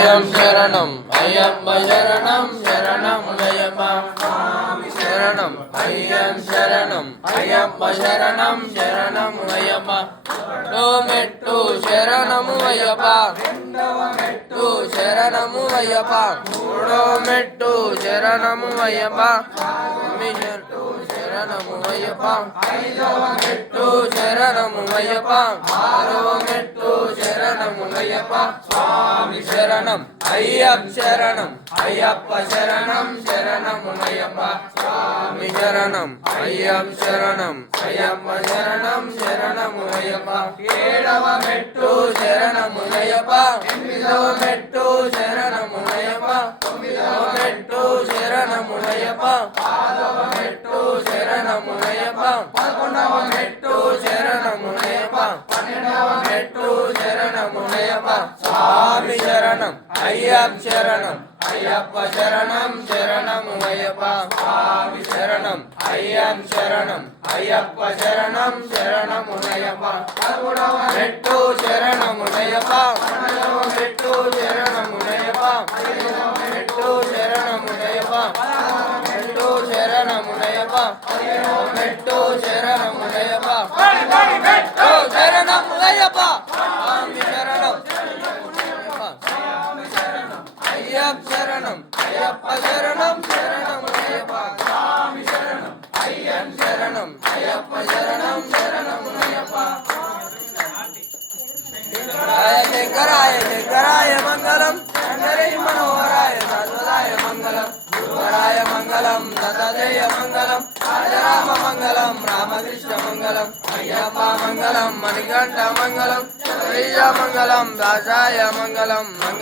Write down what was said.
శరణం అయ్యప్ప శరణం శరణం అయ్యప్ప శరణం అయ్యం శరణం అయ్యప్ప శరణం శరణం అయ్యప్ప మెట్టు శరణము అయ్యప్ప మెట్టు శరణము అయ్యప్ప మూడో మెట్టు శరణము అయ్యప్ప శరణము అయ్యప్ప ఐదవ మెట్టు శరణము అయ్యప్ప ఆరవ మెట్టు శరణము అయ్యప్ప స్వామి శరణం అయ్యప్ప శరణం అయ్యప్ప శరణం శరణము అయ్యప్ప స్వామి శరణం అయ్యప్ప శరణం అయ్యప్ప శరణం శరణము అయ్యప్ప ఏడవ మెట్టు శరణము అయ్యప్ప ఎనిమిదవ మెట్టు శరణము అయ్యప్ప తొమ్మిదవ మెట్టు శరణము అయ్యప్ప పదవ మెట్టు శరణము అయ్యప్ప పదకొండవ మెట్టు శరణము అయ్యప్ప పన్నెండవ మెట్టు శరణము అయ్యప్ప స్వామి శరణం అయ్యప్ప శరణం అయ్యప్ప శరణం శరణము అయ్యప్ప స్వామి శరణం అయ్యప్ప శరణం అయ్యప్ప శరణం శరణము అయ్యప్ప పదమూడవ మెట్టు శరణము అయ్యప్ప పన్నెండవ మెట్టు శరణము అయ్యప్ప మెట్టు శరణము అయ్యప్ప మెట్టు శరణము అయ్యప్ప మెట్టు శరణము అయ్యప్ప మెట్టు శరణము అయ్యప్ప స్వామి శరణం అయ్యప్ప శరణం అయ్యప్ప శరణం శరణం అయ్యప్ప స్వామి శరణం అయ్యప్ప శరణం అయ్యప్ప శరణం శరణం అయ్యప్ప శంకరాయ శంకరాయ మంగళం శంకరే మనోహరాయ సర్వదాయ మంగళం గురువరాయ మంగళం దత్తజయ మంగళం రాజరామ మంగళం రామకృష్ణ మంగళం అయ్యప్ప మంగళం మణికంఠ మంగళం మంగళం దాసాయ మంగళం మంగళం